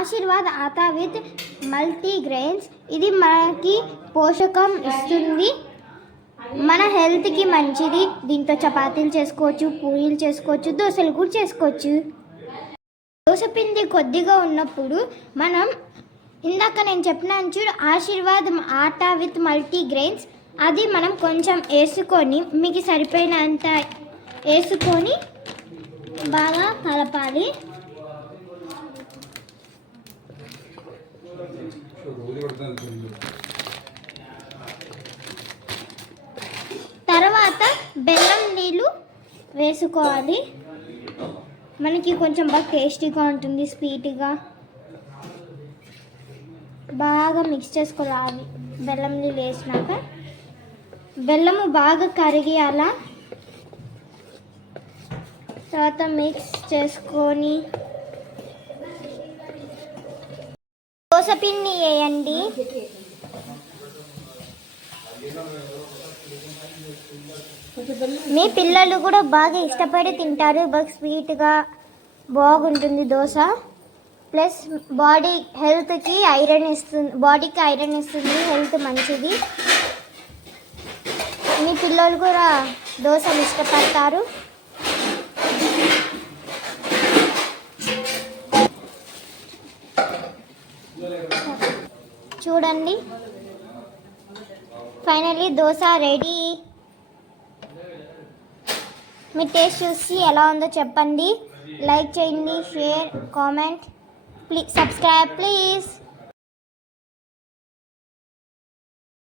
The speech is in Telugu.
Aashirvaad atta with multigrains. ఇది మనకి పోషకం ఇస్తుంది, మన హెల్త్కి మంచిది. దీంతో చపాతీలు చేసుకోవచ్చు, పూరీలు చేసుకోవచ్చు, దోశలు కూడా చేసుకోవచ్చు. దోశపిండి కొద్దిగా ఉన్నప్పుడు మనం ఇందాక నేను చెప్పినాను చూడు ఆశీర్వాద్ ఆటా విత్ మల్టీగ్రెయిన్స్, అది మనం కొంచెం వేసుకొని మీకు సరిపోయినంత వేసుకొని బాగా కలపాలి. తర్వాత బెల్లం నీళ్ళు వేసుకోవాలి. మనకి కొంచెం బాగా టేస్టీగా ఉంటుంది, స్వీట్గా. బాగా మిక్స్ చేసుకోవాలి. బెల్లం నీళ్ళు వేసినాక బెల్లము బాగా కరిగేయాలా. తర్వాత మిక్స్ చేసుకొని దోసపిండి వేయండి. మీ పిల్లలు కూడా బాగా ఇష్టపడి తింటారు. బాగా స్వీట్గా బాగుంటుంది దోశ. ప్లస్ బాడీ హెల్త్కి ఐరన్ ఇస్తుంది, బాడీకి ఐరన్ ఇస్తుంది, హెల్త్ మంచిది. మీ పిల్లలు కూడా దోశలు ఇష్టపడతారు. చూడండి, ఫైనల్లీ దోశ రెడీ. మీ టేస్ట్ చూసి ఎలా ఉందో చెప్పండి. లైక్ చేయండి, share, comment, please subscribe please.